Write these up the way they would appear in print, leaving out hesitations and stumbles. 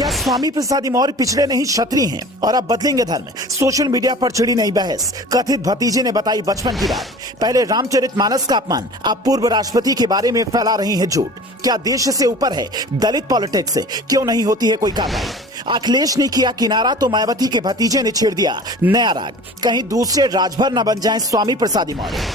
क्या स्वामी प्रसाद मौर्य पिछड़े नहीं क्षत्रिय हैं और अब बदलेंगे धर्म? सोशल मीडिया पर छिड़ी नई बहस। कथित भतीजे ने बताई बचपन की बात। पहले रामचरितमानस का अपमान, अब पूर्व राष्ट्रपति के बारे में फैला रही है झूठ। क्या देश से ऊपर है दलित पॉलिटिक्स? क्यों नहीं होती है कोई कार्रवाई? अखिलेश ने किया किनारा तो मायावती के भतीजे ने छेड़ दिया नया राग। कहीं दूसरे राजभर न बन जाएं स्वामी प्रसाद मौर्य।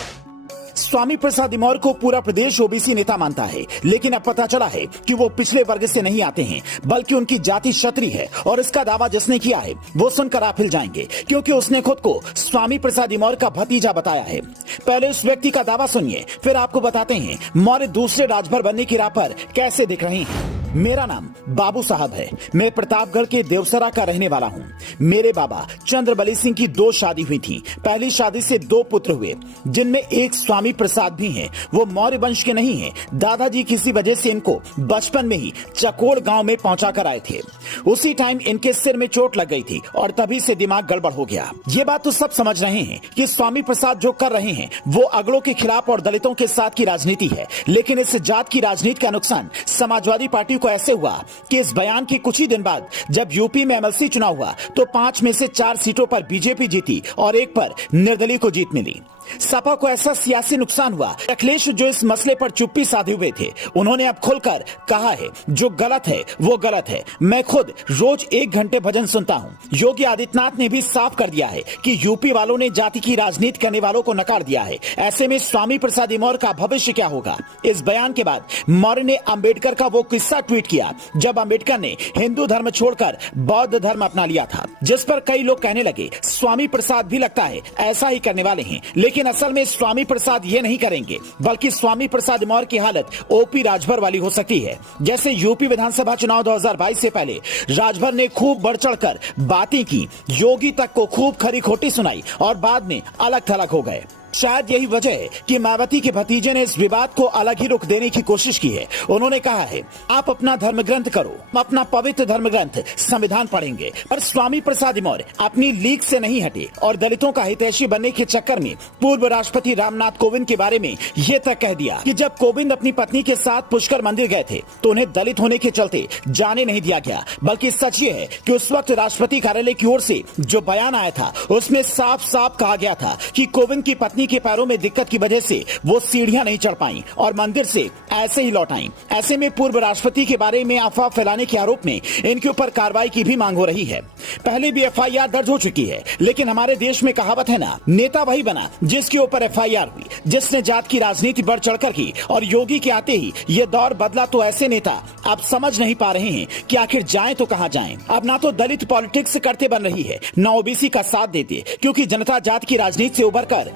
स्वामी प्रसाद मौर्य को पूरा प्रदेश ओबीसी नेता मानता है, लेकिन अब पता चला है कि वो पिछले वर्ग से नहीं आते हैं, बल्कि उनकी जाति क्षत्रिय है। और इसका दावा जिसने किया है वो सुनकर आप हिल जाएंगे, क्योंकि उसने खुद को स्वामी प्रसाद मौर्य का भतीजा बताया है। पहले उस व्यक्ति का दावा सुनिए, फिर आपको बताते हैं मौर्य दूसरे राजभर बनने की राह पर कैसे दिख रहे हैं। मेरा नाम बाबू साहब है। मैं प्रतापगढ़ के देवसरा का रहने वाला हूँ। मेरे बाबा चंद्रबली सिंह की 2 शादी हुई थी। पहली शादी से 2 पुत्र हुए, जिनमें एक स्वामी प्रसाद भी हैं। वो मौर्य वंश के नहीं हैं। दादाजी किसी वजह से इनको बचपन में ही चकोड़ गांव में पहुंचा कर आए थे। उसी टाइम इनके सिर में चोट लग गई थी और तभी से दिमाग गड़बड़ हो गया। ये बात तो सब समझ रहे हैं कि स्वामी प्रसाद जो कर रहे हैं वो अगड़ों के खिलाफ और दलितों के साथ की राजनीति है। लेकिन इस जात की राजनीति का नुकसान समाजवादी पार्टी को ऐसे हुआ कि इस बयान के कुछ ही दिन बाद जब यूपी में एमएलसी चुनाव हुआ तो 5 में से 4 सीटों पर बीजेपी जीती और 1 पर निर्दलीय को जीत मिली। सपा को ऐसा सियासी नुकसान हुआ। अखिलेश जो इस मसले पर चुप्पी साधे हुए थे, उन्होंने अब खुलकर कहा है जो गलत है वो गलत है। मैं खुद रोज 1 घंटे भजन सुनता हूं। योगी आदित्यनाथ ने भी साफ कर दिया है कि यूपी वालों ने जाति की राजनीति करने वालों को नकार दिया है। ऐसे में स्वामी प्रसाद मौर्य का भविष्य क्या होगा? इस बयान के बाद मौर्य ने अंबेडकर का वो किस्सा ट्वीट किया जब अंबेडकर ने हिंदू धर्म छोड़कर बौद्ध धर्म अपना लिया था, जिस पर कई लोग कहने लगे स्वामी प्रसाद भी लगता है ऐसा ही करने वाले हैं। लेकिन असल में स्वामी प्रसाद ये नहीं करेंगे, बल्कि स्वामी प्रसाद मौर्य की हालत ओपी राजभर वाली हो सकती है। जैसे यूपी विधानसभा चुनाव 2022 से पहले राजभर ने खूब बढ़ चढ़कर बातें की, योगी तक को खूब खरी खोटी सुनाई और बाद में अलग थलग हो गए। शायद यही वजह है कि मायावती के भतीजे ने इस विवाद को अलग ही रुख देने की कोशिश की है। उन्होंने कहा है आप अपना धर्म ग्रंथ करो, अपना पवित्र धर्म ग्रंथ संविधान पढ़ेंगे। पर स्वामी प्रसाद मौर्य अपनी लीक से नहीं हटे और दलितों का हितैषी बनने के चक्कर में पूर्व राष्ट्रपति रामनाथ कोविंद के बारे में ये तक कह दिया कि जब कोविंद अपनी पत्नी के साथ पुष्कर मंदिर गए थे तो उन्हें दलित होने के चलते जाने नहीं दिया गया। बल्कि सच ये है कि उस वक्त राष्ट्रपति कार्यालय की ओर से जो बयान आया था उसमें साफ साफ कहा गया था कि कोविंद की पत्नी के पैरों में दिक्कत की वजह से वो सीढ़ियां नहीं चढ़ पाई और मंदिर से ऐसे ही लौट आईं। ऐसे में पूर्व राष्ट्रपति के बारे में अफवाह फैलाने के आरोप में इनके ऊपर कार्रवाई की भी मांग हो रही है। पहले भी एफआईआर दर्ज हो चुकी है, लेकिन हमारे देश में कहावत है ना, नेता वही बना जिसके ऊपर एफआईआर हुई, जिसने जात की राजनीति बढ़ चढ़कर की। और योगी के आते ही ये दौर बदला तो ऐसे नेता अब समझ नहीं पा रहे हैं कि आखिर जाएं तो कहां जाएं। अब ना तो दलित पॉलिटिक्स करते बन रही है, न ओबीसी का साथ देते, क्योंकि जनता जात की राजनीति से उभर कर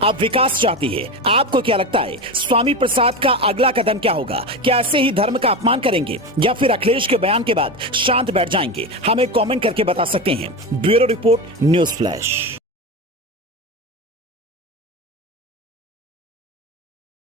अब विकास चाहती है। आपको क्या लगता है स्वामी प्रसाद का अगला कदम क्या होगा? क्या ऐसे ही धर्म का अपमान करेंगे या फिर अखिलेश के बयान के बाद शांत बैठ जाएंगे? हमें कमेंट करके बता सकते हैं। Bureau report, news flash.